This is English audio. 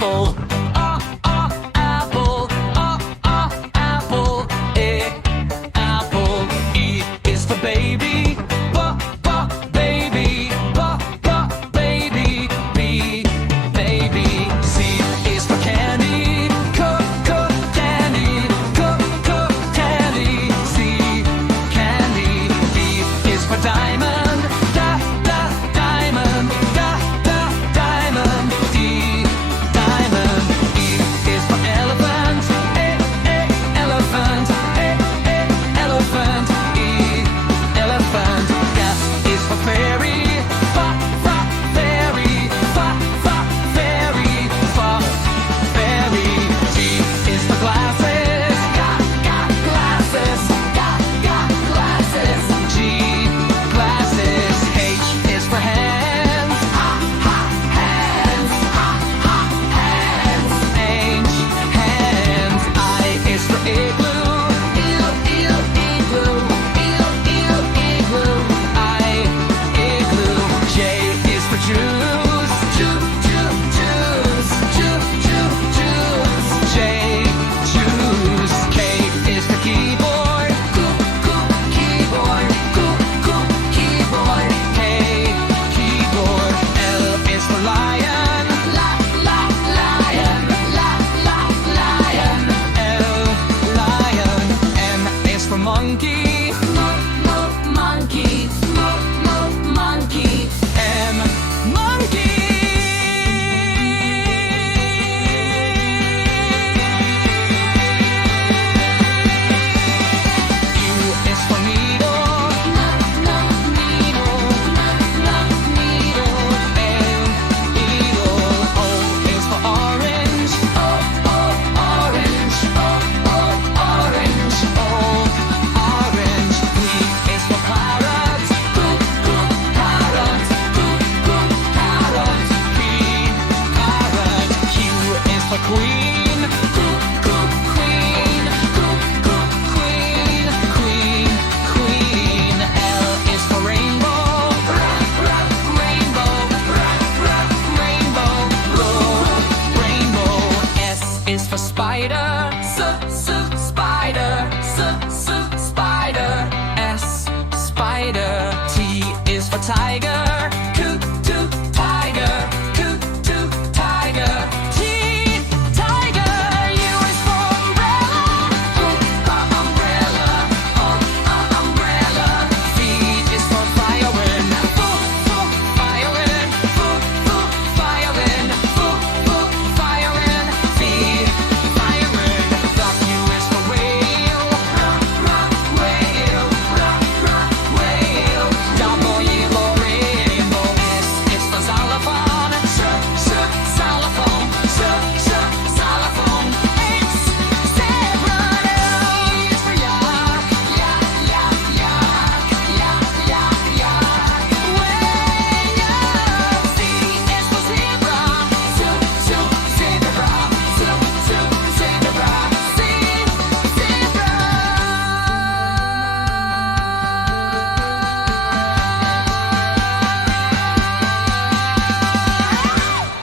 apple. Apple. Apple. Apple. E is for baby. Baby. Baby. B, baby. C is for candy. Candy. Candy. C, candy. D is for diamond. Diamond. Diamond. D, diamond. E is for elephant. Elephant. Elephant. E, elephant. F is for fairy. Fairy. Fairy. Fairy. G is for glasses. Glasses. Glasses. G, glasses. H is for hands. Hands. Hands. Hands. I is for igloo. Igloo. Igloo. I, igloo. J is for juice. Juice. J, juice. K is for keyboard. Keyboard. Keyboard. K, keyboard. L is for lion. Lion. Lion. L, lion. M is for monkey.